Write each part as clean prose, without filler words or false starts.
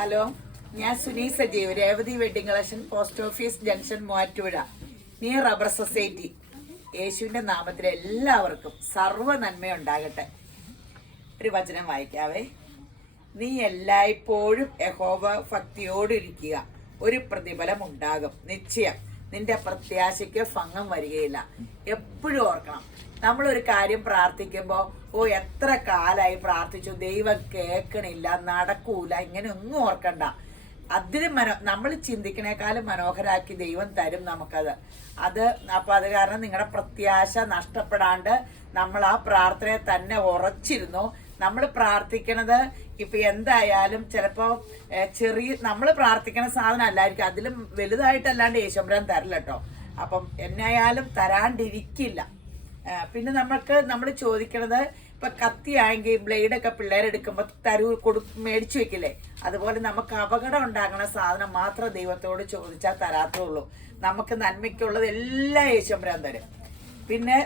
Hello, ഞാൻ Suni Sajeev, Revathi wedding collection, post office junction, Muvattupuzha, near rubber society. യേശുവിൻ്റെ നാമത്തിൽ എല്ലാവർക്കും സർവ്വ നന്മയുണ്ടാകട്ടെ. ഒരു വചനം വായിക്കാവേ. നീ എല്ലായ്പ്പോഴും യഹോവ ഭക്തിയോടിരിക്കുക, ഒരു പ്രതിഫലം ഉണ്ടാകും നിശ്ചയം. നിന്റെ പ്രത്യാശയ്ക്ക് ഭംഗം വരികയില്ല. എപ്പോഴും ഓർക്കണം, നമ്മളൊരു കാര്യം പ്രാർത്ഥിക്കുമ്പോൾ എത്ര കാലമായി പ്രാർത്ഥിച്ചു, ദൈവം കേൾക്കണില്ല, നടക്കൂല, ഇങ്ങനെ ഒന്നും ഓർക്കണ്ട. അതിന് നമ്മൾ ചിന്തിക്കണേക്കാളും മനോഹരാക്കി ദൈവം തരും നമുക്കത്. അപ്പം അത് കാരണം നിങ്ങളുടെ പ്രത്യാശ നഷ്ടപ്പെടാണ്ട് നമ്മൾ ആ പ്രാർത്ഥനയെ തന്നെ ഉറച്ചിരുന്നു. നമ്മൾ പ്രാർത്ഥിക്കണത് ഇപ്പം എന്തായാലും ചിലപ്പോൾ നമ്മൾ പ്രാർത്ഥിക്കണ സാധനം അല്ലായിരിക്കും, അതിലും വലുതായിട്ടല്ലാണ്ട് യേശുമ്പരാൻ തരില്ല കേട്ടോ. അപ്പം എന്നായാലും തരാണ്ടിരിക്കില്ല. പിന്നെ നമ്മൾ ചോദിക്കണത്, ഇപ്പം കത്തിയായെങ്കിൽ ബ്ലേഡൊക്കെ പിള്ളേരെടുക്കുമ്പോൾ മേടിച്ചു വെക്കില്ലേ, അതുപോലെ നമുക്ക് അപകടം ഉണ്ടാകുന്ന സാധനം മാത്രം ദൈവത്തോട് ചോദിച്ചാൽ തരാത്തുള്ളൂ. നമുക്ക് നന്മയ്ക്കുള്ളത് എല്ലാം യേശുമ്പരാൻ തരും. പിന്നെ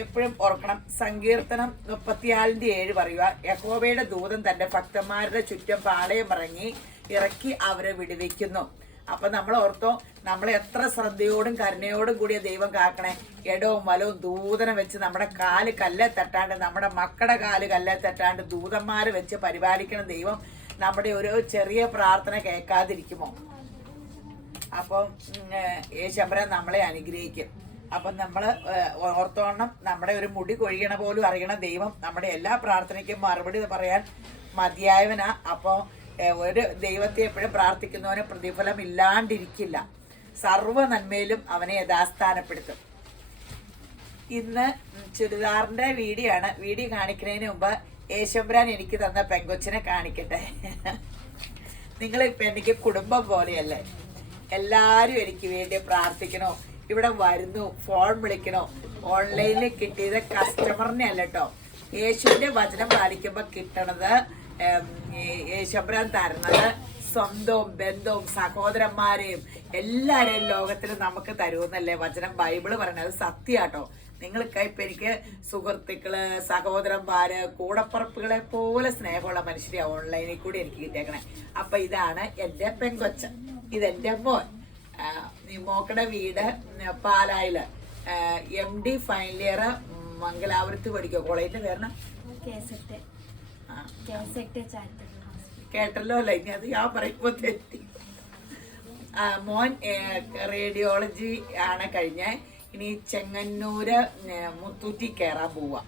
എപ്പോഴും ഓർക്കണം, സങ്കീർത്തനം 34:7 പറയുക, യഹോവയുടെ ദൂതൻ തന്റെ ഭക്തന്മാരുടെ ചുറ്റും പാളയം ഇറക്കി അവരെ വിടുവിക്കുന്നു. അപ്പൊ നമ്മൾ ഓർത്തോ, നമ്മൾ എത്ര ശ്രദ്ധയോടും കരുണയോടും കൂടിയ ദൈവം കാക്കണേ. ഇടവും വലവും ദൂതനെ വെച്ച് നമ്മുടെ കാല് കല്ലെ തട്ടാണ്ട്, നമ്മുടെ മക്കളുടെ കാല് കല്ലെ തട്ടാണ്ട് ദൂതന്മാരെ വെച്ച് പരിപാലിക്കണ ദൈവം നമ്മുടെ ഒരു ചെറിയ പ്രാർത്ഥന കേൾക്കാതിരിക്കുമോ? അപ്പം യേശുമ്പരാൻ നമ്മളെ അനുഗ്രഹിക്കും. അപ്പം നമ്മൾ ഓർത്തോണം, നമ്മുടെ ഒരു മുടി കൊഴിയണ പോലും അറിയണ ദൈവം നമ്മുടെ എല്ലാ പ്രാർത്ഥനയ്ക്കും മറുപടി പറയാൻ മതിയായവനാ. അപ്പോൾ ഒരു ദൈവത്തെ എപ്പോഴും പ്രാർത്ഥിക്കുന്നവന് പ്രതിഫലം ഇല്ലാണ്ടിരിക്കില്ല. സർവ്വ നന്മയിലും അവനെ യഥാസ്ഥാനപ്പെടുത്തും. ഇന്ന് ചുരിദാറിന്റെ വീഡിയോ കാണിക്കുന്നതിന് മുമ്പ് യേശുമ്പരാൻ എനിക്ക് തന്ന പെങ്കൊച്ചിനെ കാണിക്കട്ടെ. നിങ്ങളിപ്പോൾ എനിക്ക് കുടുംബം പോലെയല്ലേ, എല്ലാവരും എനിക്ക് വേണ്ടി പ്രാർത്ഥിക്കണോ, ഇവിടെ വരുന്നു, ഫോൺ വിളിക്കണോ. ഓൺലൈനിൽ കിട്ടിയത് കസ്റ്റമറിനെ അല്ല കേട്ടോ, യേശുവിന്റെ വചനം പാലിക്കുമ്പോൾ കിട്ടണത്, യേശുമ്പരാൻ തരുന്നത് സ്വന്തവും ബന്ധവും സഹോദരന്മാരെയും എല്ലാരെയും ലോകത്തിൽ നമുക്ക് തരുമെന്നല്ലേ വചനം, ബൈബിള് പറയണത്. അത് സത്യാട്ടോ. നിങ്ങൾക്ക് ഇപ്പം എനിക്ക് സുഹൃത്തുക്കള്, സഹോദരന്മാര്, കൂടപ്പുറപ്പുകളെ പോലെ സ്നേഹമുള്ള മനുഷ്യരെ ഓൺലൈനിൽ കൂടി എനിക്ക് കിട്ടിയേക്കണേ. അപ്പൊ ഇതാണ് എൻ്റെ പെങ്കൊച്ച, ഇതെന്റെ മോൻ. മോക്കടെ വീട് പാലായില്, MD ഫൈനൽ ഇയർ, മംഗലാപുരത്ത് പഠിക്കുക. കോളേജിന്റെ പേരണ കേട്ടല്ലോ അല്ലേ, ഇനി അത് ഞാൻ പറയുമ്പോ തെറ്റി. മോൻ റേഡിയോളജി ആണ് കഴിഞ്ഞ, ഇനി ചെങ്ങന്നൂര് മുത്തൂറ്റി കയറാൻ പോവാ.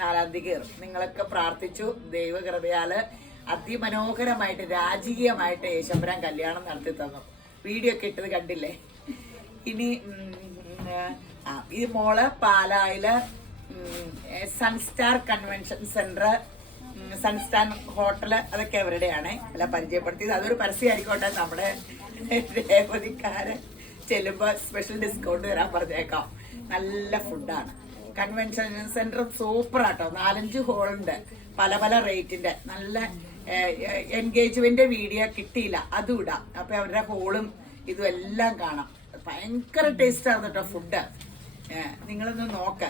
4ാം തീയതി കയറും. നിങ്ങളൊക്കെ പ്രാർത്ഥിച്ചു, ദൈവകൃപയാല് അതിമനോഹരമായിട്ട് രാജകീയമായിട്ട് യേശുമ്പരാൻ കല്യാണം നടത്തി തന്നു. വീഡിയോ ഒക്കെ ഇട്ടത് കണ്ടില്ലേ. ഇനി ഈ മോള് പാലായില് Sunstar convention centre, Sunstar hotel, അതൊക്കെ അവരുടെയാണ്. അല്ല പരിചയപ്പെടുത്തിയത്, അതൊരു പരസ്യമായിക്കോട്ടെ. നമ്മുടെ രേവതിക്കാരൻ ചെല്ലുമ്പോൾ സ്പെഷ്യൽ ഡിസ്കൗണ്ട് തരാൻ പറഞ്ഞേക്കാം. നല്ല ഫുഡാണ്. കൺവെൻഷൻ സെന്ററും സൂപ്പറാട്ടോ. 4-5 ഹോളുണ്ട്, പല പല റേറ്റിന്റെ. നല്ല എൻഗേജ്മെന്റ് വീഡിയോ കിട്ടിയില്ല, അതും ഇടാം. അപ്പൊ അവരുടെ ഹോളും ഇതും എല്ലാം കാണാം. ഭയങ്കര ടേസ്റ്റ് ആണ് കേട്ടോ ഫുഡ്. നിങ്ങളൊന്ന് നോക്ക.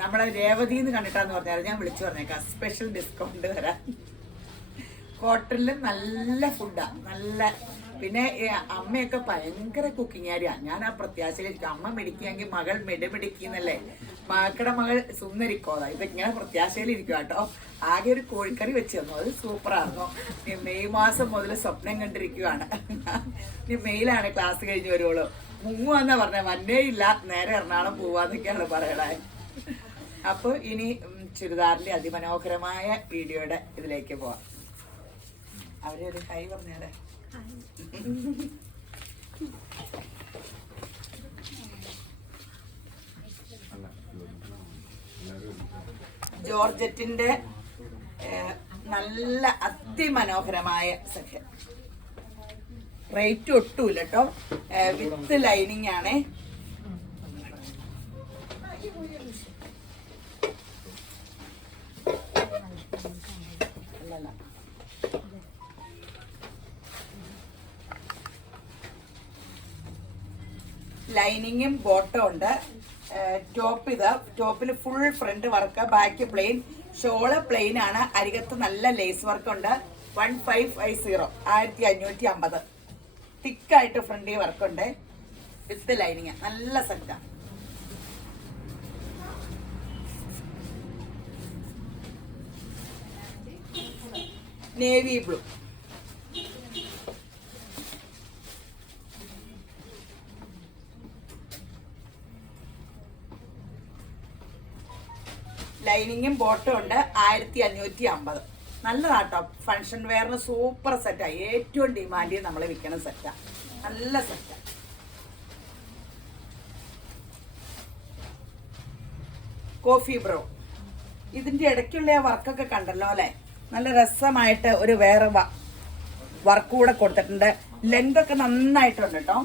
നമ്മളെ രേവതി എന്ന് കണ്ടിട്ടാന്ന് പറഞ്ഞാൽ ഞാൻ വിളിച്ചു പറഞ്ഞേക്കാം, സ്പെഷ്യൽ ഡിസ്കൗണ്ട് തരാം. ഹോട്ടലിൽ നല്ല ഫുഡാ, നല്ല. പിന്നെ അമ്മയൊക്കെ ഭയങ്കര കുക്കിംഗ് ആരിയാ. ഞാൻ ആ പ്രത്യാശയിലിരിക്കും, അമ്മ മെടിക്കുകയെങ്കിൽ മകൾ മെടുമെടുക്കുന്നല്ലേ. മക്കളുടെ മകൾ സുന്ദരിക്കോതാ. ഇങ്ങനെ പ്രത്യാശയിലിരിക്കുക കേട്ടോ. ആകെ ഒരു കോഴിക്കറി വെച്ച് തന്നു, അത് സൂപ്പറായിരുന്നു. മെയ് മാസം മുതൽ സ്വപ്നം കണ്ടിരിക്കുവാണ്. മെയിലാണ് ക്ലാസ് കഴിഞ്ഞ് വരുവുള്ളൂ. മുങ്ങുവെന്നാ പറഞ്ഞ, വന്നേ ഇല്ല, നേരെ എറണാകുളം പോവാന്നൊക്കെയാണ് പറയണേ. അപ്പോൾ ഇനി ചുരിദാറിന്റെ അതിമനോഹരമായ വീഡിയോയുടെ ഇതിലേക്ക് പോവാം. അവരൊരു കൈ പറഞ്ഞേടെ. ജോർജറ്റിന്റെ നല്ല അതിമനോഹരമായ സെക്ഷൻ. റേറ്റ് ഒട്ടുമില്ല കേട്ടോ, വിത്ത് ലൈനിങ് ആണ്. ലൈനിങ്ങും ബോട്ടം ഉണ്ട്. ടോപ്പ് ടോപ്പിൽ full front work, back plain, shawl plain ആണ്, അരികത്ത് നല്ല ലേസ് വർക്ക് ഉണ്ട്. 1550 1550. തിക്കായിട്ട് ഫ്രണ്ടി വർക്കുണ്ട് വിത്ത് ലൈനിങ്. നല്ല സെറ്റാണ്. Navy blue. ലൈനിങ്ങും ബോട്ടും ഉണ്ട്. 1550. നല്ലതാട്ടോ. ഫങ്ഷൻ വെയറിന് സൂപ്പർ സെറ്റാ. ഏറ്റവും ഡിമാൻഡിൽ നമ്മൾ വിൽക്കണ സെറ്റാ. നല്ല സെറ്റാ. Coffee brown. ഇതിന്റെ ഇടയ്ക്കുള്ള ആ വർക്കൊക്കെ കണ്ടല്ലോ അല്ലെ. നല്ല രസമായിട്ട് ഒരു വേറെ വർക്ക് കൂടെ കൊടുത്തിട്ടുണ്ട്. ലെന്ത് ഒക്കെ നന്നായിട്ടുണ്ട് കേട്ടോ.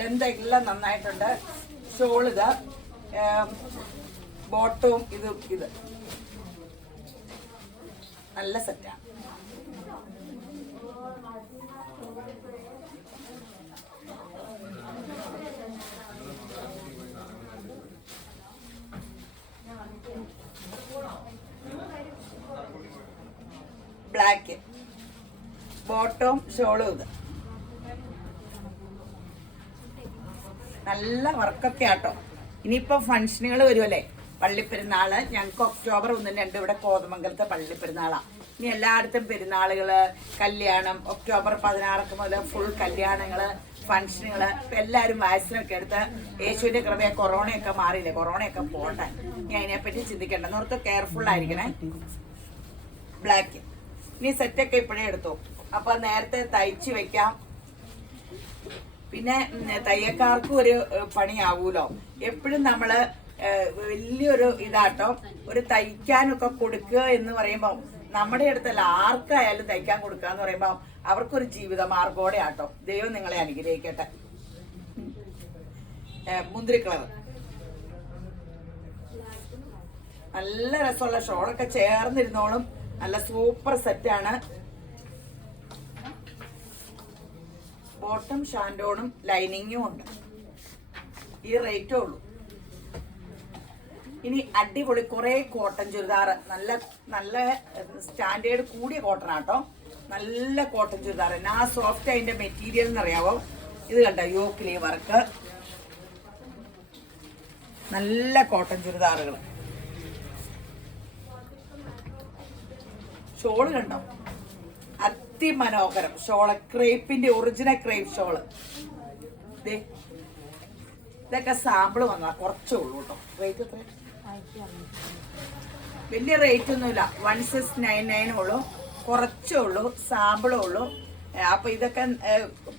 ലെന്ത് എല്ലാം നന്നായിട്ടുണ്ട്. ഷോൾ ഇത്, ബോട്ടവും ഇത് നല്ല സെറ്റാണ്. ബ്ലാക്ക് ബോട്ടവും ഷോളും ഇത് നല്ല വർക്കൊക്കെ ആട്ടോ. ഇനിയിപ്പോ ഫംഗ്ഷനുകൾ വരുമല്ലേ. പള്ളിപ്പെരുന്നാള് ഞങ്ങൾക്ക് October 1, 2 ഇവിടെ കോതമംഗലത്തെ പള്ളിപ്പെരുന്നാളാണ്. ഇനി എല്ലായിടത്തും പെരുന്നാളുകള്, കല്യാണം. October 16 മുതൽ ഫുൾ കല്യാണങ്ങള്, ഫംഗ്ഷനുകള്. ഇപ്പൊ എല്ലാവരും വാക്സിനൊക്കെ എടുത്ത് യേശുവിന്റെ കൃപയെ കൊറോണയൊക്കെ മാറിയില്ലേ, കൊറോണയൊക്കെ പോട്ടെ. ഇനി അതിനെപ്പറ്റി ചിന്തിക്കണ്ട. നോർത്ത് കെയർഫുൾ ആയിരിക്കണേ. ബ്ലാക്ക്. ഇനി സെറ്റൊക്കെ ഇപ്പോഴേ എടുത്തു. അപ്പൊ നേരത്തെ തയ്ച്ച് വെക്കാം. പിന്നെ തയ്യക്കാർക്കും ഒരു പണിയാവൂലോ. എപ്പോഴും നമ്മള് വലിയൊരു ഇതാട്ടോ. ഒരു തയ്ക്കാനൊക്കെ കൊടുക്കുക എന്ന് പറയുമ്പോൾ നമ്മുടെ അടുത്തല്ല, ആർക്കായാലും തയ്ക്കാൻ കൊടുക്കുക എന്ന് പറയുമ്പോൾ അവർക്കൊരു ജീവിത മാർഗോടെ ആട്ടോ. ദൈവം നിങ്ങളെ അനുഗ്രഹിക്കട്ടെ. മുന്തിരി കളർ നല്ല രസമുള്ള ഷോളൊക്കെ ചേർന്നിരുന്നോളും. നല്ല സൂപ്പർ സെറ്റാണ്. ബോട്ടം ഷാൻഡോണും ലൈനിങ്ങും ഉണ്ട്. ഈ റേറ്റേ ഉള്ളൂ. ഇനി അടിപൊളി കുറെ കോട്ടൺ ചുരിദാർ. നല്ല നല്ല സ്റ്റാൻഡേർഡ് കൂടിയ കോട്ടൺ ആട്ടോ. നല്ല കോട്ടൺ ചുരിദാർ. ആ സോഫ്റ്റ് അതിന്റെ മെറ്റീരിയൽ എന്നറിയാവോ. ഇത് കണ്ടോ, യോക്കിലി വർക്ക്. നല്ല കോട്ടൺ ചുരിദാറുകൾ. ഷോള് കണ്ടോ, അതിമനോഹരം ഷോള്. ക്രേപ്പിന്റെ ഒറിജിനൽ ക്രേപ്പ് ഷോള്. ഇതൊക്കെ സാമ്പിള് വന്നാ കുറച്ചേ ഉള്ളൂ കേട്ടോ. റേറ്റ് എത്ര? വലിയ റേറ്റ് ഒന്നുമില്ല. 1699 ഉള്ളൂ. കുറച്ചേ ഉള്ളൂ. സാമ്പിളേ ഉള്ളൂ. അപ്പൊ ഇതൊക്കെ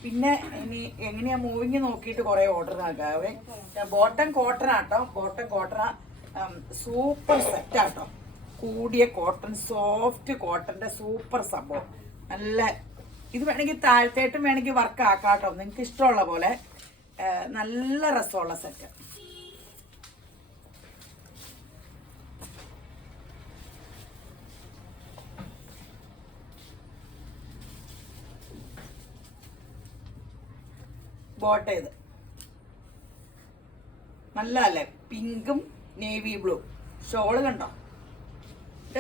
പിന്നെ ഇനി എങ്ങനെയാ മൂവിങ് നോക്കിയിട്ട് കുറെ ഓർഡർ നൽകാവേ. ബോട്ടം കോട്ടൺ ആട്ടോ. ബോട്ടം കോട്ടൺ സൂപ്പർ സെറ്റ് ആട്ടോ. കൂടിയ കോട്ടൺ, സോഫ്റ്റ് കോട്ടന്റെ സൂപ്പർ സംഭവം. നല്ല ഇത് വേണമെങ്കിൽ താഴത്തേട്ടും വേണമെങ്കിൽ വർക്ക് ആക്കാട്ടോ, നിങ്ങൾക്ക് ഇഷ്ടമുള്ള പോലെ. നല്ല രസമുള്ള സെറ്റ്. ബോട്ട ഇത് നല്ല അല്ലേ. പിങ്കും നേവി ബ്ലൂ. ഷോള് കണ്ടോ,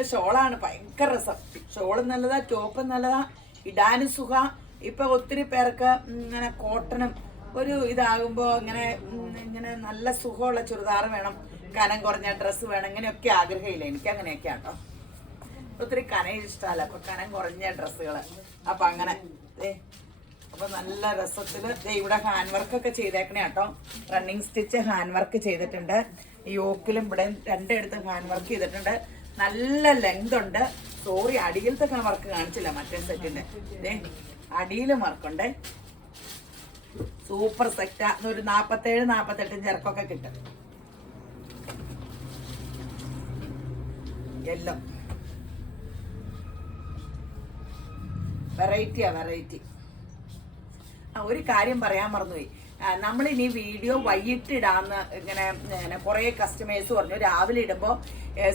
ഷോളാണ് ഭയങ്കര രസം. ഷോള് നല്ലതാ, ടോപ്പ് നല്ലതാ, ഇടാനും സുഖ. ഇപ്പൊ ഒത്തിരി പേർക്ക് ഇങ്ങനെ കോട്ടണും ഒരു ഇതാകുമ്പോ ഇങ്ങനെ ഇങ്ങനെ നല്ല സുഖമുള്ള ചുരിദാർ വേണം, കനം കുറഞ്ഞ ഡ്രസ്സ് വേണം, ഇങ്ങനെയൊക്കെ ആഗ്രഹമില്ല. എനിക്ക് അങ്ങനെയൊക്കെ ആട്ടോ. ഒത്തിരി കനം ഇഷ്ടമല്ല. അപ്പൊ കനം കുറഞ്ഞ ഡ്രസ്സുകള്. അപ്പൊ അങ്ങനെ അപ്പൊ നല്ല രസത്തില് ഇവിടെ ഹാൻഡ് വർക്ക് ഒക്കെ ചെയ്തേക്കണേ കേട്ടോ. റണ്ണിങ് സ്റ്റിച്ച് ഹാൻഡ് വർക്ക് ചെയ്തിട്ടുണ്ട്. യോക്കിലും ഇവിടെ രണ്ടിടത്തും ഹാൻഡ് വർക്ക് ചെയ്തിട്ടുണ്ട്. നല്ല ലെങ്ത് ഉണ്ട്. സോറി, അടിയിലത്തെ വർക്ക് കാണിച്ചില്ല മറ്റേ സെറ്റിന്റെ. അടിയിലും വർക്കുണ്ട്. സൂപ്പർ സെറ്റാ. ഒരു 47-48 ചെറുക്കൊക്കെ കിട്ടും. എല്ലാം വെറൈറ്റിയാ, വെറൈറ്റി. ഒരു കാര്യം പറയാൻ മറന്നുപോയി. നമ്മളിനി വീഡിയോ വൈകിട്ടിടാന്ന് ഇങ്ങനെ കുറെ കസ്റ്റമേഴ്സ് പറഞ്ഞു. രാവിലെ ഇടുമ്പോൾ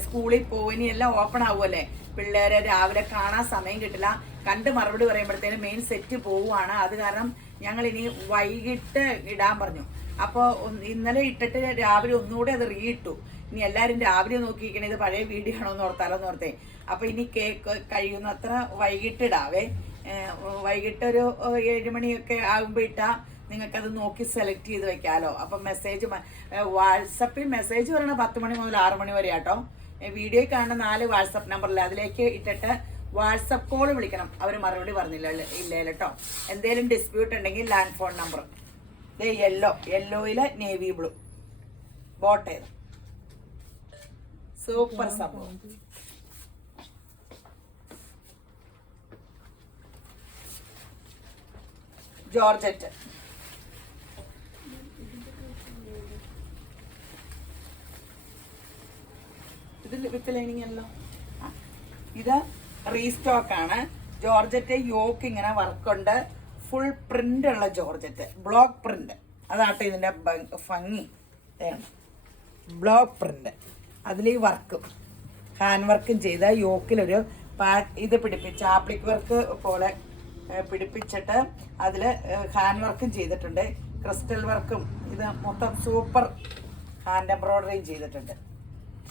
സ്കൂളിൽ പോയിനി എല്ലാം ഓപ്പൺ ആവുമല്ലേ, പിള്ളേരെ രാവിലെ കാണാൻ സമയം കിട്ടില്ല. കണ്ട് മറുപടി പറയുമ്പോഴത്തേനും മെയിൻ സെറ്റ് പോവുകയാണ്. അത് കാരണം ഞങ്ങൾ ഇനി വൈകിട്ട് ഇടാൻ പറഞ്ഞു. അപ്പോൾ ഇന്നലെ ഇട്ടിട്ട് രാവിലെ ഒന്നുകൂടെ അത് റീയിട്ടു. ഇനി എല്ലാവരും രാവിലെ നോക്കിയിരിക്കണേ ഇത് പഴയ വീഡിയോ ആണോ എന്ന് ഓർത്താലോന്ന് ഓർത്തേ. അപ്പോൾ ഇനി കേക്ക് കഴിയുന്നത്ര വൈകിട്ടിടാവേ. വൈകിട്ടൊരു 7 മണിയൊക്കെ ആകുമ്പോൾ ഇട്ടാൽ നിങ്ങൾക്കത് നോക്കി സെലക്ട് ചെയ്ത് വെക്കാമല്ലോ. അപ്പം മെസ്സേജ് വാട്സപ്പിൽ മെസ്സേജ് പറയണ 10 മണി മുതൽ 6 മണി വരെ കേട്ടോ. വീഡിയോയിൽ കാണുന്ന 4 വാട്സപ്പ് നമ്പറിൽ അതിലേക്ക് ഇട്ടിട്ട് വാട്സപ്പ് കോൾ വിളിക്കണം. അവർ മറുപടി പറഞ്ഞില്ല ഇല്ല കേട്ടോ. എന്തെങ്കിലും ഡിസ്പ്യൂട്ട് ഉണ്ടെങ്കിൽ ലാൻഡ് ഫോൺ നമ്പർ യെല്ലോയില് നേവി ബ്ലൂ ബോട്ട് ചെയ്ത് സൂപ്പർ സംഭവം. ജോർജറ്റ് ഇതിൽ വിത്ത് ലൈനിങ് അല്ലോ. ഇത് റീസ്റ്റോക്ക് ആണ്. ജോർജറ്റ് യോക്ക് ഇങ്ങനെ വർക്കുണ്ട്. ഫുൾ പ്രിന്റ് ഉള്ള ജോർജറ്റ്, ബ്ലോക്ക് പ്രിന്റ്. അതാട്ടെ ഇതിന്റെ ഭംഗി. ബ്ലോക്ക് പ്രിന്റ്, അതിൽ ഈ വർക്കും ഹാൻഡ് വർക്കും ചെയ്ത യോക്കിലൊരു ഇത് പിടിപ്പിച്ച് ആപ്ലിക് വർക്ക് പോലെ പിടിപ്പിച്ചിട്ട് അതിൽ ഹാൻഡ് വർക്കും ചെയ്തിട്ടുണ്ട്. ക്രിസ്റ്റൽ വർക്കും ഇത് മൊത്തം സൂപ്പർ ഹാൻഡ് എംബ്രോയിഡറിയും ചെയ്തിട്ടുണ്ട്.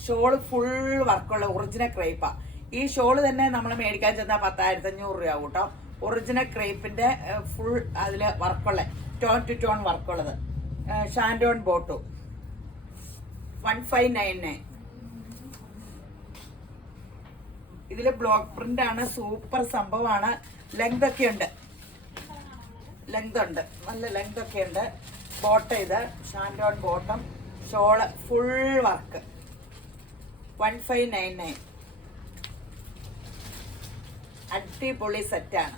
ഷോള് ഫുൾ വർക്കുള്ള ഒറിജിനൽ ക്രേപ്പാ. ഈ ഷോള് തന്നെ നമ്മൾ മേടിക്കാൻ ചെന്നാൽ 10,500 രൂപ ആവും കേട്ടോ. ഒറിജിനൽ ക്രേപ്പിന്റെ ഫുൾ അതിൽ വർക്കുള്ള ടോൺ ടു ടോൺ വർക്കുള്ളത്. ഷാൻഡോൺ ബോട്ടു 1599. ഇതിൽ ബ്ലോക്ക് പ്രിന്റ് ആണ്. സൂപ്പർ സംഭവമാണ്. ലെങ്ത് ഒക്കെ ഉണ്ട്, നല്ല ലെങ്ത് ഒക്കെ ഉണ്ട്. ബോട്ടം ഇത് ഷാൻഡോൺ ബോട്ടം. Shawl full work 1599. അടിപൊളി സെറ്റാണ്.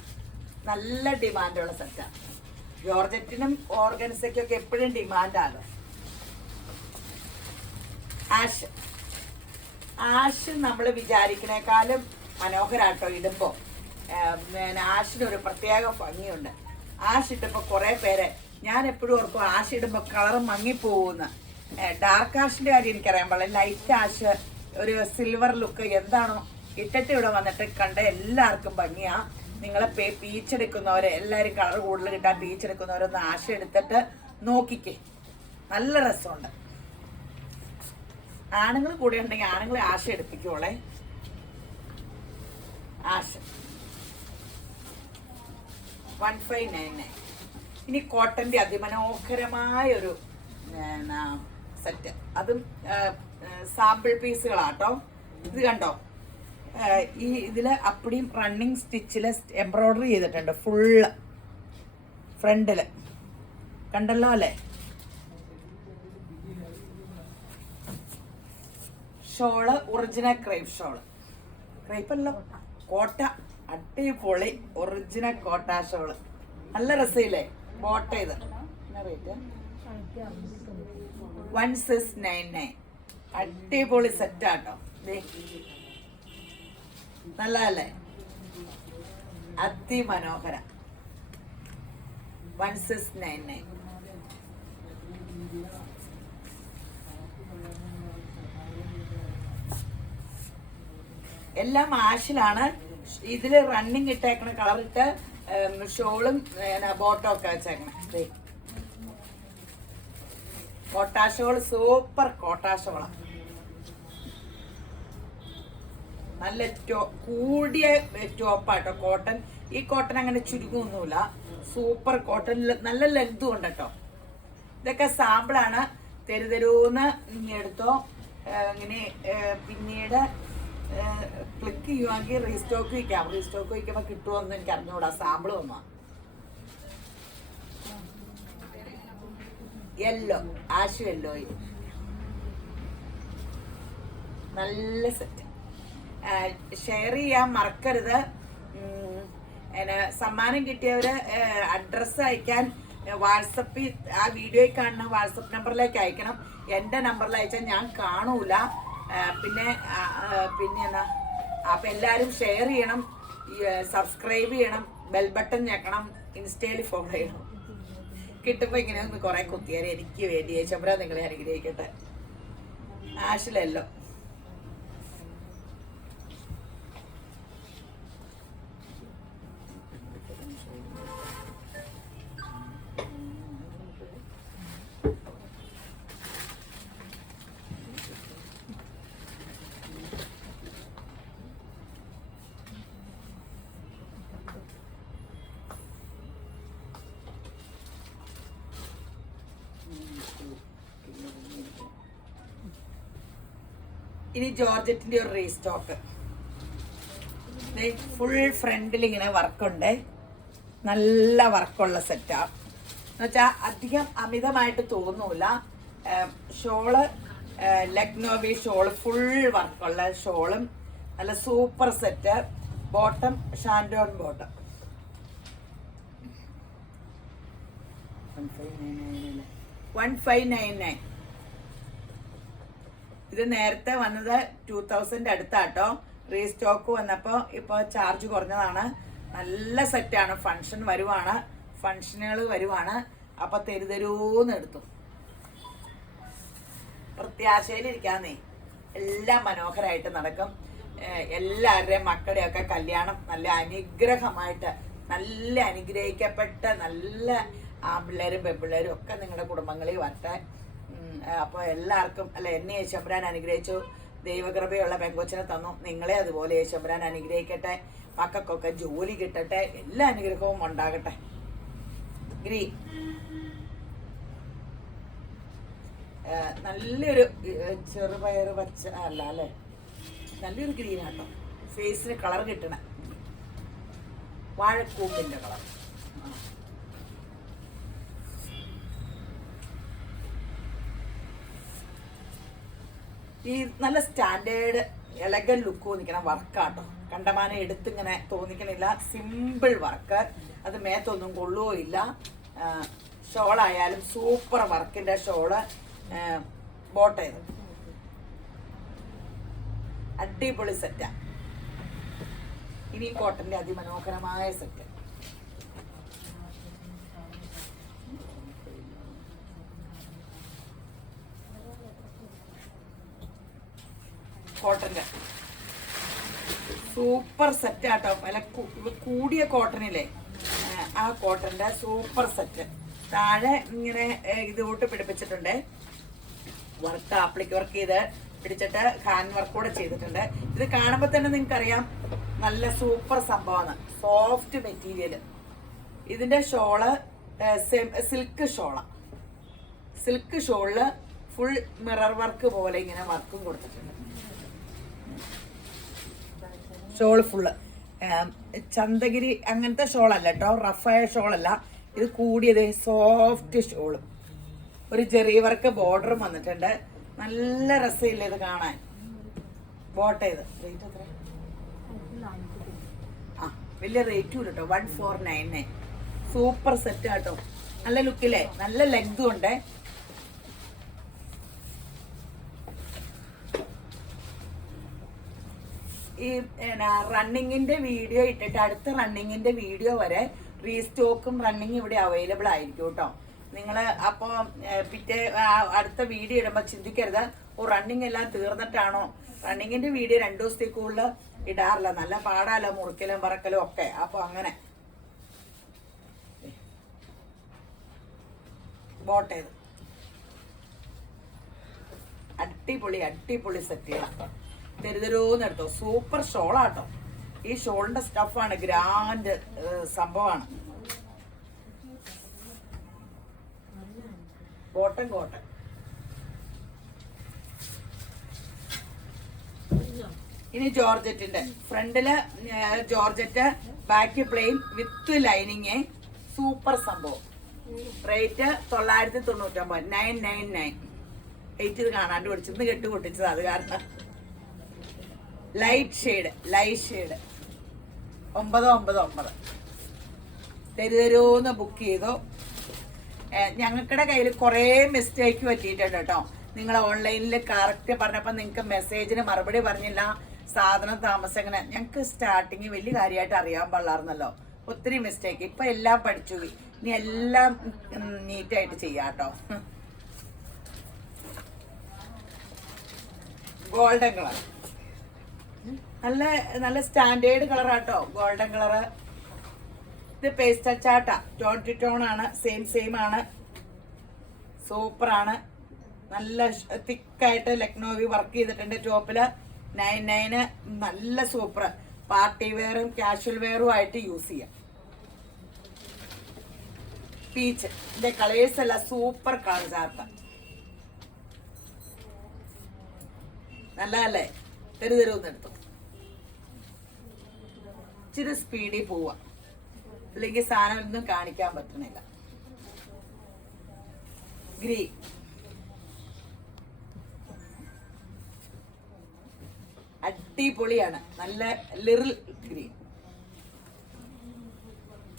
നല്ല ഡിമാൻഡുള്ള സെറ്റാണ്. ജോർജറ്റിനും ഓർഗൻസയ്ക്കും ഒക്കെ എപ്പോഴും ഡിമാൻഡാണ്. ആഷ് നമ്മൾ വിചാരിക്കണേക്കാളും മനോഹരാട്ടോ ഇടുമ്പോൾ. ആഷിനൊരു പ്രത്യേക ഭംഗിയുണ്ട്. ആഷ് ഇട്ടപ്പോൾ കുറേ പേര് ഞാൻ എപ്പോഴും ഓർക്കും ആഷ് ഇടുമ്പോൾ കളർ മങ്ങിപ്പോകുന്ന. ഡാർക്ക് ആഷിന്റെ കാര്യം എനിക്കറിയാൻ പാടില്ല. ലൈറ്റ് ആഷ് ഒരു സിൽവർ ലുക്ക് എന്താണോ ഇട്ടിട്ട് ഇവിടെ വന്നിട്ട് കണ്ട എല്ലാവർക്കും ഭംഗിയാ. നിങ്ങളെ പീച്ചെടുക്കുന്നവരെ എല്ലാവരും കളർ കൂടുതൽ കിട്ടാൻ പീച്ചെടുക്കുന്നവരൊന്ന് ആഷ് എടുത്തിട്ട് നോക്കിക്കേ, നല്ല രസമുണ്ട്. ആണുങ്ങൾ കൂടെ ഉണ്ടെങ്കിൽ ആണുങ്ങളെ ആഷ എടുപ്പിക്കോളെ. ആഷ 1599. ഇനി കോട്ടന്റെ അതിമനോഹരമായൊരു സെറ്റ്. അതും സാമ്പിൾ പീസുകളാട്ടോ. ഇത് കണ്ടോ, ഈ ഇതില് അപ്പടിയും റണ്ണിങ് സ്റ്റിച്ചില് എംബ്രോയിഡറി ചെയ്തിട്ടുണ്ട് ഫുള്ള് ഫ്രണ്ടില്. കണ്ടല്ലോ അല്ലേ? Shawl original crepe shawl. ക്രേപ്പല്ലോ, കോട്ട. അടിപൊളി ഒറിജിനൽ കോട്ട ഷോള്. നല്ല രസമില്ലേ? ബോട്ട ഇത് റേറ്റ് 1699. അടിപൊളി സെറ്റാട്ടോ. നല്ലതല്ലേ? അതിമനോഹര 1699. എല്ലാം ആഷിലാണ്. ഇതില് റണ്ണിങ് ഇട്ടേക്കണ കളറിട്ട് ഷോളും ബോട്ടോ ഒക്കെ വെച്ചേക്കണം. കോട്ടാ ഷോൾ, സൂപ്പർ കോട്ടാ ഷോളാണ്. നല്ല കൂടിയ ടോപ്പാട്ടോ കോട്ടൺ. ഈ കോട്ടൺ അങ്ങനെ ചുരുങ്ങൊന്നുമില്ല. സൂപ്പർ കോട്ടൺ, നല്ല ലെങ്തും ഉണ്ട് കേട്ടോ. ഇതൊക്കെ സാമ്പിളാണ്. തെരുതെരൂന്ന് എടുത്തോ. ഇങ്ങനെ പിന്നീട് ക്ലിക്ക് ചെയ്യുവാണെങ്കിൽ റീസ്റ്റോക്ക് വയ്ക്കാം. റീസ്റ്റോക്ക് വയ്ക്കുമ്പോൾ കിട്ടുമോന്ന് എനിക്ക് അറിഞ്ഞുകൂടാ. സാമ്പിൾ വന്നാ യെല്ലോ, ആഷ് യെല്ലോയിൽ നല്ല സെറ്റ്. ഷെയർ ചെയ്യാൻ മറക്കരുത്. സമ്മാനം കിട്ടിയവര് അഡ്രസ്സ് അയക്കാൻ വാട്സപ്പിൽ ആ വീഡിയോയിൽ കാണുന്ന വാട്സപ്പ് നമ്പറിലേക്ക് അയക്കണം. എൻ്റെ നമ്പറിൽ അയച്ചാൽ ഞാൻ കാണൂല. പിന്നെ എന്നാ, അപ്പം എല്ലാവരും ഷെയർ ചെയ്യണം, സബ്സ്ക്രൈബ് ചെയ്യണം, ബെൽ ബട്ടൺ ഞെക്കണം, ഇൻസ്റ്റയിൽ ഫോളോ ചെയ്യണം. കിട്ടുമ്പോൾ ഇങ്ങനെ ഒന്ന് കുറേ കുത്തിയാൽ എനിക്ക് വേണ്ടി യേശുബ്ര നിങ്ങളെ അനുഗ്രഹിക്കട്ടെ. ആഷിലല്ലോ ഇനി ജോർജറ്റിന്റെ ഒരു റീസ്റ്റോക്ക്. ഫുൾ ഫ്രണ്ടിൽ ഇങ്ങനെ വർക്കുണ്ട്, നല്ല വർക്കുള്ള സെറ്റാണ് എന്നുവെച്ചാൽ അധികം അമിതമായിട്ട് തോന്നൂല. ഷോള് ലക്നോവി ഷോള്, ഫുൾ വർക്കുള്ള ഷോളും, നല്ല സൂപ്പർ സെറ്റ്. ബോട്ടം ഷാൻഡോൺ ബോട്ടം. 1599. ഇത് നേരത്തെ വന്നത് 2000 അടുത്താട്ടോ. റീസ്റ്റോക്ക് വന്നപ്പോൾ ഇപ്പോൾ ചാർജ് കുറഞ്ഞതാണ്. നല്ല സെറ്റാണ്. ഫങ്ഷൻ വരുവാണ്, ഫങ്ഷനുകൾ വരുവാണ്. അപ്പോൾ തെരുതെരൂന്ന് എടുത്തു. പ്രത്യാശയിലിരിക്കാന്നേ, എല്ലാം മനോഹരമായിട്ട് നടക്കും. എല്ലാവരുടെയും മക്കളുടെയൊക്കെ കല്യാണം നല്ല അനുഗ്രഹമായിട്ട്, നല്ല അനുഗ്രഹിക്കപ്പെട്ട നല്ല ആൺപിള്ളേരും പെൺപിള്ളേരും ഒക്കെ നിങ്ങളുടെ കുടുംബങ്ങളിൽ വരട്ടെ. അപ്പോൾ എല്ലാവർക്കും അല്ല, എന്നെ യേശുമ്പുരാൻ അനുഗ്രഹിച്ചു, ദൈവകൃപയുള്ള പെങ്കൊച്ചിനെ തന്നു. നിങ്ങളെ അതുപോലെ യേശുമ്പുരാൻ അനുഗ്രഹിക്കട്ടെ. മക്കൾക്കൊക്കെ ജോലി കിട്ടട്ടെ, എല്ലാ അനുഗ്രഹവും ഉണ്ടാകട്ടെ. ഗ്രീൻ നല്ലൊരു ചെറുപയറ് പച്ച അല്ല അല്ലേ, നല്ലൊരു ഗ്രീൻ ആട്ടോ. ഫേസിന് കളർ കിട്ടണ വാഴക്കൂമ്പിന്റെ കളർ. ഈ നല്ല സ്റ്റാൻഡേർഡ് എലഗൻ ലുക്ക് തോന്നിക്കണം വർക്കാട്ടോ. കണ്ടമാനം എടുത്തിങ്ങനെ തോന്നിക്കണില്ല. സിമ്പിൾ വർക്ക്, അത് മേത്തൊന്നും കൊള്ളുകയോ ഇല്ല. ഷോളായാലും സൂപ്പർ വർക്കിന്റെ ഷോള്. ബോട്ടേത് അടിപൊളി സെറ്റാ. ഇനി കോട്ടന്റെ അതിമനോഹരമായ സെറ്റ്. കോട്ടന്റെ സൂപ്പർ സെറ്റ് ആട്ടോ. വില കൂടിയ കോട്ടണില്ലേ, ആ കോട്ടന്റെ സൂപ്പർ സെറ്റ്. താഴെ ഇങ്ങനെ ഇതുകൂട്ട് പിടിപ്പിച്ചിട്ടുണ്ട്. വർക്ക് ആപ്ലിക് വർക്ക് ചെയ്ത് പിടിച്ചിട്ട് ഹാൻഡ് വർക്ക് കൂടെ ചെയ്തിട്ടുണ്ട്. ഇത് കാണുമ്പോൾ തന്നെ നിങ്ങൾക്കറിയാം നല്ല സൂപ്പർ സംഭവമാണ്. Soft material. ഇതിന്റെ ഷോള് സിൽക്ക് ഷോളാണ്. സിൽക്ക് ഷോളില് ഫുൾ മിറർ വർക്ക് പോലെ ഇങ്ങനെ വർക്കും കൊടുത്തിട്ടുണ്ട്. ഷോള് ഫുള്ള് ചന്തഗിരി അങ്ങനത്തെ ഷോളല്ല കേട്ടോ, റഫായ ഷോളല്ല. ഇത് കൂടിയത് സോഫ്റ്റ് ഷോളും ഒരു ചെറിയ വർക്ക് ബോർഡറും വന്നിട്ടുണ്ട്. നല്ല രസമില്ല ഇത് കാണാൻ. ബോട്ട് ചെയ്ത് റേറ്റ് എത്ര? ആ വലിയ റേറ്റും ഇല്ല കേട്ടോ. 1499. സൂപ്പർ സെറ്റ് കേട്ടോ. നല്ല ലുക്കില്ലേ, നല്ല ലെങ്തും ഉണ്ട്. ഈ റണ്ണിങ്ങിന്റെ വീഡിയോ ഇട്ടിട്ട് അടുത്ത റണ്ണിങ്ങിന്റെ വീഡിയോ വരെ റീസ്റ്റോക്കും റണ്ണിങ് ഇവിടെ അവൈലബിൾ ആയിരിക്കും കേട്ടോ. നിങ്ങൾ അപ്പോൾ പിറ്റേ അടുത്ത വീഡിയോ ഇടുമ്പോൾ ചിന്തിക്കരുത് ഓ റണ്ണിങ് എല്ലാം തീർന്നിട്ടാണോ. റണ്ണിങ്ങിന്റെ വീഡിയോ 2 ദിവസത്തേക്ക് കൂടുതൽ ഇടാറില്ല. നല്ല പാടാലോ മുറിക്കലും പറക്കലും ഒക്കെ. അപ്പോൾ അങ്ങനെ ബോട്ടേത് അടിപൊളി അടിപൊളി സെറ്റുകളാണ്. തെരുതെരോന്ന് എടുത്തോ. സൂപ്പർ ഷോളാട്ടോ. ഈ ഷോളിന്റെ സ്റ്റഫാണ്, ഗ്രാൻഡ് സംഭവമാണ്. Cotton cotton. ഇനി ജോർജറ്റിന്റെ ഫ്രണ്ടില് georgette, back plain with lining. Super സംഭവം. റേറ്റ് 999. 999. 8 ഇത് കാണാണ്ട് പിടിച്ചിരുന്ന് കെട്ട് പൊട്ടിച്ചത് അത് കാരണം. Light shade 999. തെരുതെരൂന്ന് ബുക്ക് ചെയ്തു. ഞങ്ങൾക്കിടെ കയ്യിൽ കുറേ മിസ്റ്റേക്ക് പറ്റിയിട്ടുണ്ട് കേട്ടോ. നിങ്ങൾ ഓൺലൈനിൽ കറക്റ്റ് പറഞ്ഞപ്പോൾ നിങ്ങൾക്ക് മെസ്സേജിന് മറുപടി പറഞ്ഞില്ല, സാധനം താമസം. എങ്ങനെ ഞങ്ങൾക്ക് സ്റ്റാർട്ടിങ് വലിയ കാര്യമായിട്ട് അറിയാൻ പാടില്ലായിരുന്നല്ലോ. ഒത്തിരി മിസ്റ്റേക്ക്. ഇപ്പം എല്ലാം പഠിച്ചു. ഇനി എല്ലാം നീറ്റായിട്ട് ചെയ്യാം കേട്ടോ. ഗോൾഡൻ കളർ നല്ല നല്ല സ്റ്റാൻഡേർഡ് കളറാട്ടോ. Golden colour. ഇത് പേസ്റ്റൽ ചാട്ടാ. ടോൺ ടു ടോൺ ആണ്. സെയിം ആണ്. സൂപ്പറാണ്. നല്ല തിക്കായിട്ട് ലക്നോവി വർക്ക് ചെയ്തിട്ടുണ്ട്. ടോപ്പില് 99. നല്ല സൂപ്പർ. പാർട്ടി വെയറും കാഷ്വൽ വെയറും ആയിട്ട് യൂസ് ചെയ്യാം. പീച്ച്. ഇതിന്റെ കളേഴ്സ് എല്ലാം സൂപ്പർ കളർ ചാർട്ട്. നല്ലതല്ലേ? തരുതരുന്ന് എടുത്തു. ഇച്ചിരി സ്പീഡിൽ പോവാ, അല്ലെങ്കിൽ സാധനം ഒന്നും കാണിക്കാൻ പറ്റണില്ല. ഗ്രീൻ, അടിപൊളിയാണ്, നല്ല ലിറിൽ ഗ്രീൻ.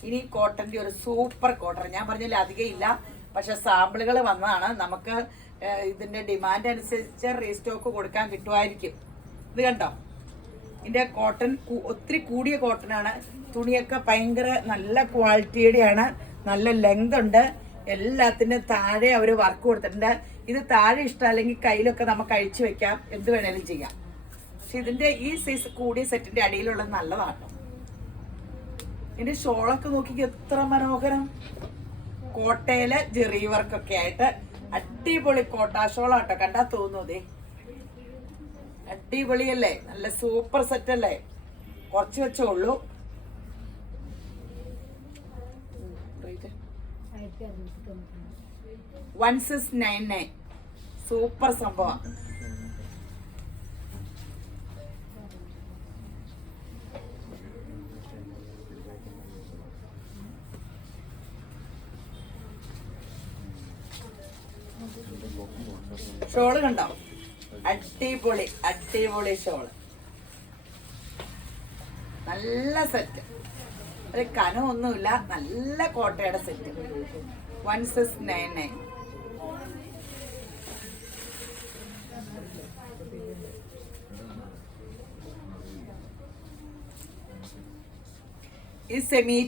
ഇനി കോട്ടന്റെ ഒരു സൂപ്പർ കോട്ടൺ. ഞാൻ പറഞ്ഞില്ല അധികം ഇല്ല, പക്ഷെ സാമ്പിളുകൾ വന്നതാണ്. നമുക്ക് ഇതിന്റെ ഡിമാൻഡ് അനുസരിച്ച് റീസ്റ്റോക്ക് കൊടുക്കാൻ കിട്ടുമായിരിക്കും. ഇത് കണ്ടോ, ഇതിന്റെ കോട്ടൺ ഒത്തിരി കൂടിയ കോട്ടനാണ്. തുണിയൊക്കെ ഭയങ്കര നല്ല ക്വാളിറ്റിയുടെയാണ്, നല്ല ലെങ്ത് ഉണ്ട്. എല്ലാത്തിനും താഴെ അവർ വർക്ക് കൊടുത്തിട്ടുണ്ട്. ഇത് താഴെ ഇഷ്ടമല്ലെങ്കിൽ കയ്യിലൊക്കെ നമുക്ക് അഴിച്ചു വെക്കാം, എന്ത് വേണേലും ചെയ്യാം. പക്ഷെ ഇതിന്റെ ഈ സൈസ് കൂടിയ സെറ്റിന്റെ അടിയിലുള്ളത് നല്ലതാണ്. ഇതിന്റെ ഷോളൊക്കെ നോക്കി എത്ര മനോഹരം, കോട്ടയിലെ ജെറി വർക്കൊക്കെ ആയിട്ട് അടിപൊളി കോട്ടാ ഷോളാട്ടോ. കണ്ടാ തോന്നുന്നതേ അടിപൊളിയല്ലേ, നല്ല സൂപ്പർ സെറ്റ് അല്ലേ. കുറച്ച് വെച്ചോളൂ. 1699. സൂപ്പർ സംഭവം. ഷോള് കണ്ടോ, അടിപൊളി അടിപൊളി ഷോള്, നല്ല സെറ്റ്. ഒരു കനമൊന്നുമില്ല, നല്ല കോട്ടയുടെ സെറ്റ്. 1699. ഈ സെമി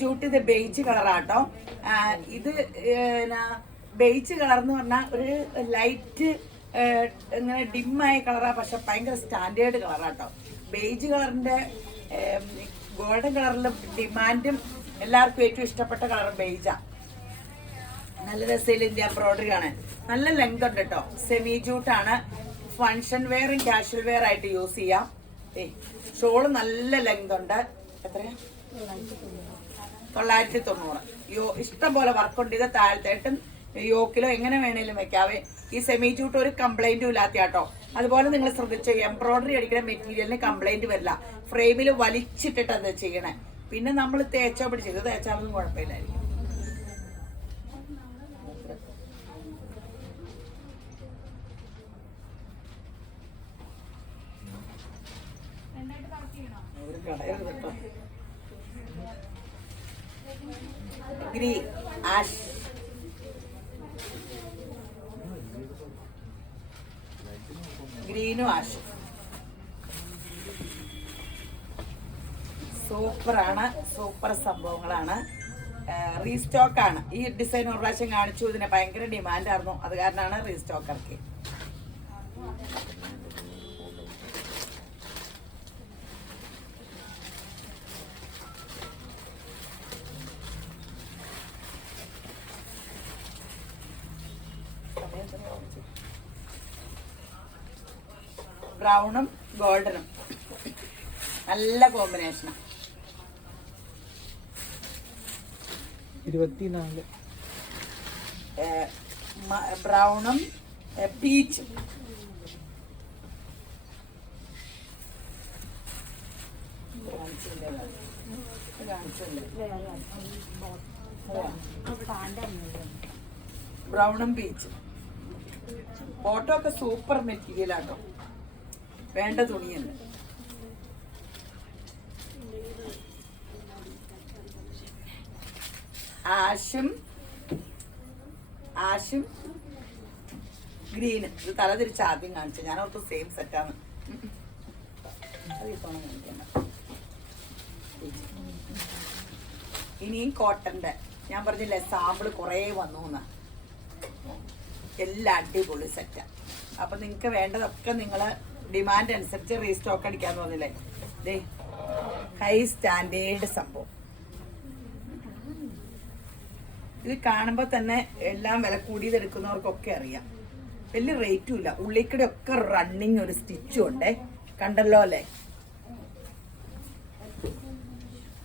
ചൂട്ട്, ഇത് ബേജ് കളറാട്ടോ. ഇത് ബേജ് കളർ എന്ന് പറഞ്ഞാൽ ഒരു ലൈറ്റ് ഇങ്ങനെ ഡിമ്മായ കളറാ, പക്ഷെ ഭയങ്കര സ്റ്റാൻഡേർഡ് കളറാട്ടോ. ബേജ് കളറിന്റെ ഗോൾഡൻ കളറിലും ഡിമാൻഡും എല്ലാവർക്കും ഏറ്റവും ഇഷ്ടപ്പെട്ട കളർ ബേജാ. നല്ല രസയിൽ ഇന്ത്യ എംബ്രോയിഡറി ആണ്, നല്ല ലെങ്ത് ഉണ്ട് കേട്ടോ. സെമി ജൂട്ടാണ്, ഫങ്ഷൻ വെയറും കാഷ്വൽ വെയർ ആയിട്ട് യൂസ് ചെയ്യാം. ഷോള് നല്ല ലെങ്ത് ഉണ്ട്. എത്രയാ? 990. ഇഷ്ടം പോലെ വർക്കുണ്ട്. ഇത് താഴത്തേട്ടും യോക്കിലോ എങ്ങനെ വേണേലും വെക്കാവേ. ഈ സെമി ജൂട്ട് ഒരു കംപ്ലൈന്റും ഇല്ലാത്ത കേട്ടോ. അതുപോലെ നിങ്ങൾ ശ്രദ്ധിച്ചോ, എംബ്രോയിഡറി അടിക്കുന്ന മെറ്റീരിയലിന് കംപ്ലൈന്റ് വരില്ല. ഫ്രെയിമിൽ വലിച്ചിട്ടിട്ട് അത് ചെയ്യണേ. പിന്നെ നമ്മൾ തേച്ചോ പിടിച്ചത് തേച്ചാലൊന്നും കുഴപ്പമില്ലായിരിക്കും. ഗ്രീൻ, ആഷ്, ഗ്രീനും ആഷും സൂപ്പറാണ്, സൂപ്പർ സംഭവങ്ങളാണ്. റീസ്റ്റോക്ക് ആണ്. ഈ ഡിസൈൻ ഒരു പ്രാവശ്യം കാണിച്ചു, ഇതിന് ഭയങ്കര ഡിമാൻഡായിരുന്നു, അത് കാരണമാണ് റീസ്റ്റോക്ക് ഇറക്കി. ബ്രൗണും ഗോൾഡനും നല്ല കോമ്പിനേഷനാണ്. 24. ബ്രൗണും പീച്ചും. ബ്രൗണും പീച്ചും. ഫോട്ടോ ഒക്കെ സൂപ്പർ മെറ്റീരിയൽ ആട്ടോ, വേണ്ട തുണിയല്ല. ആഷും ഗ്രീനും. ഇത് തലതിരിച്ച് ആദ്യം കാണിച്ചു, ഞാൻ ഓർത്ത് സെയിം സെറ്റാണ്. ഇനിയും കോട്ടന്റെ ഞാൻ പറഞ്ഞില്ലേ സാമ്പിള് കുറേ വന്നു എന്ന്. എല്ലാം അടിപൊളി സെറ്റാ. അപ്പൊ നിങ്ങക്ക് വേണ്ടതൊക്കെ നിങ്ങള് ഡിമാൻഡ് അനുസരിച്ച് റീസ്റ്റോക്ക് അടിക്കാന്ന് പറഞ്ഞില്ലേ. ദേ ഹൈ സ്റ്റാൻഡേർഡ് സംഭവം. ഇത് കാണുമ്പോൾ തന്നെ എല്ലാം വില കൂടിയത് എടുക്കുന്നവർക്കൊക്കെ അറിയാം. വലിയ റേറ്റും ഇല്ല. ഉള്ളിക്കടെ ഒക്കെ റണ്ണിങ് ഒരു സ്റ്റിച്ചും ഉണ്ടേ, കണ്ടല്ലോ അല്ലേ.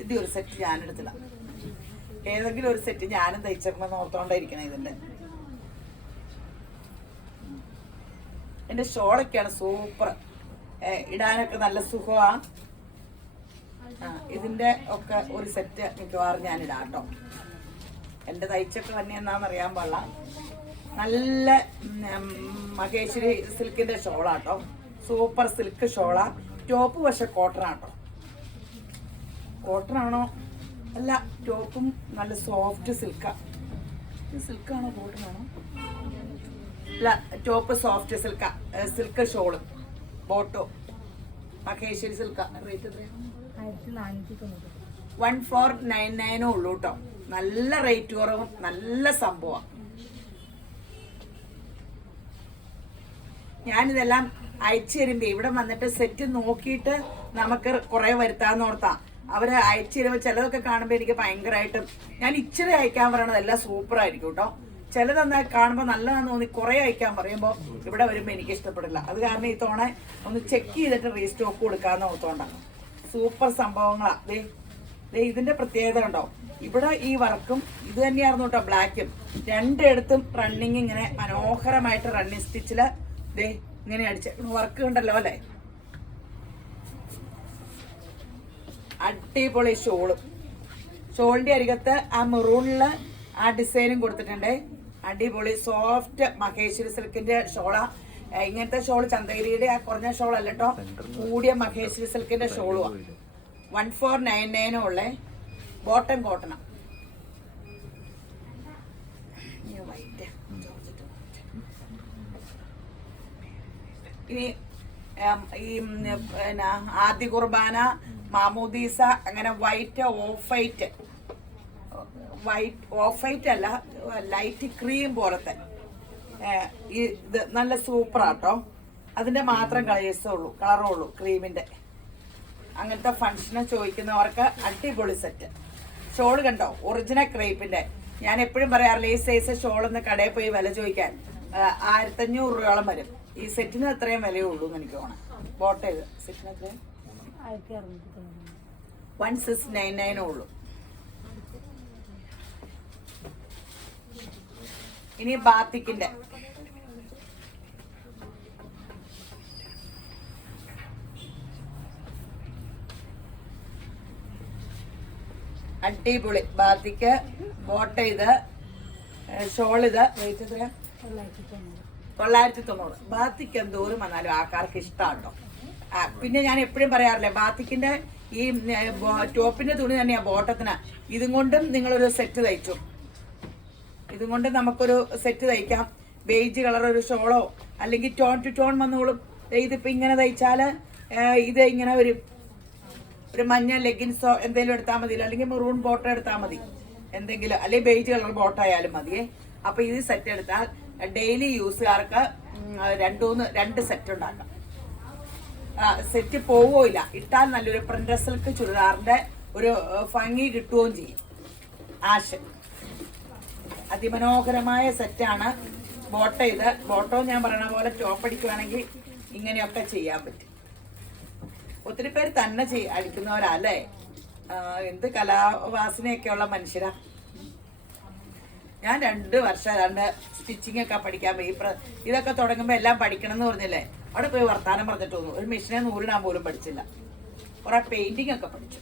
ഇത് ഒരു സെറ്റ് ഞാനെടുത്തിടാം. ഏതെങ്കിലും ഒരു സെറ്റ് ഞാനും തയ്ച്ചിടണമെന്ന് ഓർത്തോണ്ടായിരിക്കണം ഇതിന്റെ. എൻ്റെ ഷോളൊക്കെയാണ് സൂപ്പർ, ഇടാനൊക്കെ നല്ല സുഖമാണ്. ഇതിൻ്റെ ഒക്കെ ഒരു സെറ്റ് മിക്കവാറും ഞാൻ ഇടാം കേട്ടോ. എൻ്റെ തയ്ച്ചൊക്കെ തന്നെ എന്നാന്ന് അറിയാൻ പാടില്ല. നല്ല മഹേശ്വരി സിൽക്കിൻ്റെ ഷോളാട്ടോ, സൂപ്പർ സിൽക്ക് ഷോളാ. ടോപ്പ് പക്ഷെ കോട്ടൺ ആട്ടോ. കോട്ടൺ ആണോ അല്ല, ടോപ്പും നല്ല സോഫ്റ്റ് സിൽക്കാ. സിൽക്കാണോ കോട്ടൺ ആണോ അല്ല, ടോപ്പ് സോഫ്റ്റ് സിൽക്കാ. സിൽക്ക് ഷോള് ബോട്ടോ മഹേശ്വരി സിൽക്കാ. റേറ്റ് എത്രയാണ്? 1499 ഉള്ളൂ കേട്ടോ. നല്ല റേറ്റ് കുറവും നല്ല സംഭവം. ഞാനിതെല്ലാം അയച്ചു തരുമ്പോ ഇവിടെ വന്നിട്ട് സെറ്റ് നോക്കിയിട്ട് നമുക്ക് കുറെ വരുത്താന്ന് ഓർത്താ. അവര് അയച്ചു തരുമ്പോ ചിലതൊക്കെ കാണുമ്പോ എനിക്ക് ഭയങ്കരമായിട്ടും ഞാൻ ഇച്ചിരി അയക്കാൻ പറയണത് എല്ലാം സൂപ്പർ ആയിരിക്കും കേട്ടോ. ചിലതെന്നാ കാണുമ്പോൾ നല്ലതാന്ന് തോന്നി കുറെ അയക്കാൻ പറയുമ്പോൾ ഇവിടെ വരുമ്പോ എനിക്ക് ഇഷ്ടപ്പെടില്ല. അത് കാരണം ഈ തവണ ഒന്ന് ചെക്ക് ചെയ്തിട്ട് റീസ്റ്റോക്ക് കൊടുക്കാന്ന് ഓർത്തോണ്ടാണ്. സൂപ്പർ സംഭവങ്ങളാ. ഇതിന്റെ പ്രത്യേകത ഉണ്ടോ, ഇവിടെ ഈ വർക്കും ഇത് തന്നെയായിരുന്നു കേട്ടോ, ബ്ലാക്കും രണ്ടിടത്തും റണ്ണിങ് ഇങ്ങനെ മനോഹരമായിട്ട് റണ്ണിങ് സ്റ്റിച്ചില് ഇങ്ങനെ അടിച്ച വർക്ക് ഉണ്ടല്ലോ അല്ലെ. അടിപൊളി ഷോളും, ഷോളിന്റെ അരികത്ത് ആ മെറൂണില് ആ ഡിസൈനും കൊടുത്തിട്ടുണ്ട്. അടിപൊളി സോഫ്റ്റ് മഹേശ്വരി സിൽക്കിന്റെ ഷോളാ. ഇങ്ങനത്തെ ഷോള് ചന്തഗിരിയുടെ ആ കുറഞ്ഞ ഷോൾ അല്ല കേട്ടോ, കൂടിയ മഹേശ്വരി സിൽക്കിന്റെ ഷോളുമാണ്. 1499 ഉള്ളേ. ബോട്ടം കോട്ടണം. ഇനി ഈ പിന്നെ ആദ്യ കുർബാന, മാമോദീസ, അങ്ങനെ വൈറ്റ് ഓഫ് വൈറ്റ് അല്ല, ലൈറ്റ് ക്രീം പോലത്തെ ഇത് നല്ല സൂപ്പറാട്ടോ. അതിന്റെ മാത്രം കളറുള്ളൂ ക്രീമിന്റെ. അങ്ങനത്തെ ഫംഗ്ഷന് ചോദിക്കുന്നവർക്ക് അടിപൊളി സെറ്റ്. ഷോള് കണ്ടോ, ഒറിജിനൽ ക്രേപ്പിന്റെ. ഞാൻ എപ്പോഴും പറയാറില്ല ഈ സൈസ് ഷോളൊന്ന് കടയിൽ പോയി വില ചോദിക്കാൻ 1500 രൂപയോളം വരും. ഈ സെറ്റിന് അത്രയും വിലയേ ഉള്ളൂ എന്ന് എനിക്ക് തോന്നാം. ബോട്ട് ചെയ്ത് സെറ്റിന് എത്രയും 1699 ഉള്ളൂ. ഇനി ബാത്തിക്കിന്റെ അടിപൊളി ബാത്തിക്ക് ബോട്ട് ചെയ്ത് ഷോൾ. ഇത് റേറ്റ് എത്രയാ? 990. ബാത്തിക്ക് എന്തോരം വന്നാലും ആൾക്കാർക്ക് ഇഷ്ടമാട്ടോ. പിന്നെ ഞാൻ എപ്പോഴും പറയാറില്ലേ, ബാത്തിക്കിന്റെ ഈ ടോപ്പിന്റെ തുണി തന്നെയാ ബോട്ടത്തിന്. ഇതും കൊണ്ടും നിങ്ങളൊരു സെറ്റ് തയ്ച്ചു. ഇതും കൊണ്ട് നമുക്കൊരു സെറ്റ് തയ്ക്കാം. ബേജ് കളർ ഒരു ഷോളോ അല്ലെങ്കിൽ ടോൺ ടു ടോൺ വന്നോളും. ഇതിപ്പോ ഇങ്ങനെ തയ്ച്ചാല് ഇത് ഇങ്ങനെ ഒരു മഞ്ഞ ലെഗിൻസോ എന്തെങ്കിലും എടുത്താൽ മതി, അല്ലെങ്കിൽ മെറൂൺ ബോട്ടം എടുത്താൽ മതി എന്തെങ്കിലും, അല്ലെങ്കിൽ ബേജ് കളർ ബോട്ടം ആയാലും മതിയേ. അപ്പൊ ഇത് സെറ്റ് എടുത്താൽ ഡെയിലി യൂസുകാർക്ക് 2 സെറ്റ് ഉണ്ടാക്കാം. സെറ്റ് പോവുകയില്ല, ഇട്ടാൽ നല്ലൊരു പ്രിന്റ് സിൽക്ക് ചുരിദാറിന്റെ ഒരു ഭംഗി കിട്ടുകയും ചെയ്യും. ആശ അതിമനോഹരമായ സെറ്റാണ്. ബോട്ടം ഇത് ബോട്ടവും ഞാൻ പറയണ പോലെ ടോപ്പ് അടിക്കുവാണെങ്കിൽ ഇങ്ങനെയൊക്കെ ചെയ്യാൻ പറ്റും. ഒത്തിരി പേര് തന്നെ അടിക്കുന്നവരല്ലേ. എന്ത് കലാവാസനയൊക്കെ ഉള്ള മനുഷ്യരാ. ഞാൻ 2 വർഷം സ്റ്റിച്ചിങ് ഒക്കെ പഠിക്കാൻ പോയി. ഇതൊക്കെ തുടങ്ങുമ്പോൾ എല്ലാം പഠിക്കണം എന്ന് പറഞ്ഞില്ലേ, അവിടെ പോയി വർത്താനം പറഞ്ഞിട്ട് തോന്നുന്നു. ഒരു മെഷീനെ നൂറിടാൻ പോലും പഠിച്ചില്ല. കുറെ പെയിന്റിങ് ഒക്കെ പഠിച്ചു.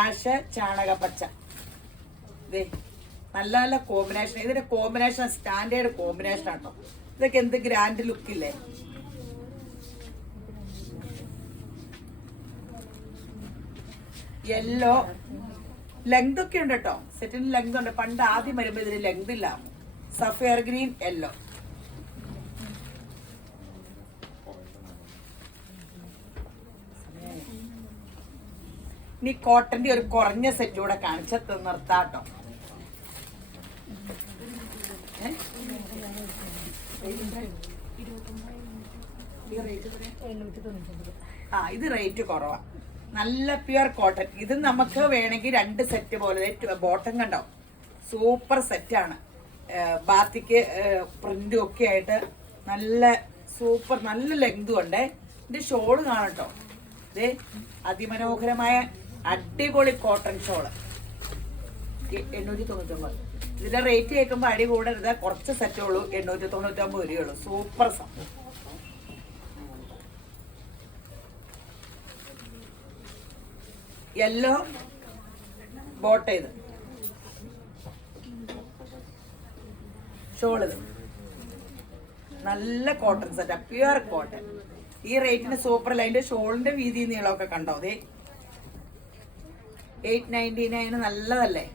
ആശ ചാണകപ്പച്ച, നല്ല നല്ല കോമ്പിനേഷൻ. ഇതിന്റെ കോമ്പിനേഷൻ സ്റ്റാൻഡേർഡ് കോമ്പിനേഷൻ ആട്ടോ. ഇതൊക്കെ എന്ത് ഗ്രാൻഡ് ലുക്കില്ലേ. യെല്ലോ ലെങ്ത് ഒക്കെ ഉണ്ട് കേട്ടോ. സെറ്റിന് ലെങ്ത് ഉണ്ട്. പണ്ട് ആദ്യം വരുമ്പോ ഇതിന് ലെങ്ത് ഇല്ല. Sapphire green yellow. ഇനി കോട്ടന്റെ ഒരു കുറഞ്ഞ സെറ്റ് കൂടെ കാണിച്ച നിർത്താട്ടോ. ഇത് റേറ്റ് കുറവാ. നല്ല പ്യുവർ കോട്ടൺ. ഇത് നമുക്ക് വേണമെങ്കിൽ 2 സെറ്റ് പോലെ. ബോട്ടം കണ്ടോ, സൂപ്പർ സെറ്റാണ്. ബാത്തിക്ക് പ്രിന്റും ഒക്കെ ആയിട്ട് നല്ല സൂപ്പർ, നല്ല ലെങ്തും ഉണ്ട്. ഇതിന്റെ ഷോള് കാണട്ടോ. ഇത് അതിമനോഹരമായ അടിപൊളി കോട്ടൺ ഷോള് 899. ഇതിന്റെ റേറ്റ് കേൾക്കുമ്പോൾ അടി കൂടരുത്. കുറച്ച് സെറ്റേ ഉള്ളൂ, 899 രൂപയുള്ളൂ. സൂപ്പർ സംഭവം. യെല്ലോ ബോട്ട് ചെയ്ത് ഷോളിത് നല്ല കോട്ടൺ സെറ്റാ, പ്യുവർ കോട്ടൺ. ഈ റേറ്റിന് സൂപ്പറല്ല. അതിന്റെ ഷോളിന്റെ വീതി നീളമൊക്കെ കണ്ടോ? അതെ 899 നല്ലതല്ലേ?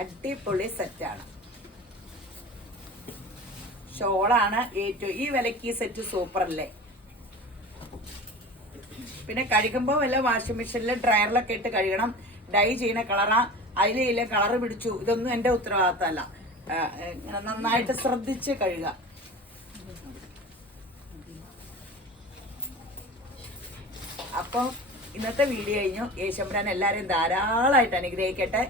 അടിപൊളി സെറ്റാണ്. ഷോളാണ് ഏറ്റവും ഈ വിലക്ക് ഈ സെറ്റ് സൂപ്പർ അല്ലേ? പിന്നെ കഴുകുമ്പോൾ വല്ല വാഷിംഗ് മെഷീനിൽ ഡ്രയറിലൊക്കെ ഇട്ട് കഴുകണം. ഡൈ ചെയ്യുന്ന കളറാ, അതിലെ കളറ് പിടിച്ചു, ഇതൊന്നും എൻ്റെ ഉത്തരവാദിത്തമല്ല. നന്നായിട്ട് ശ്രദ്ധിച്ച് കഴുകുക. അപ്പോൾ ഇന്നത്തെ വീഡിയോ കഴിഞ്ഞു. യേശുമ്പരാൻ എല്ലാവരെയും ധാരാളമായിട്ട് അനുഗ്രഹിക്കട്ടെ.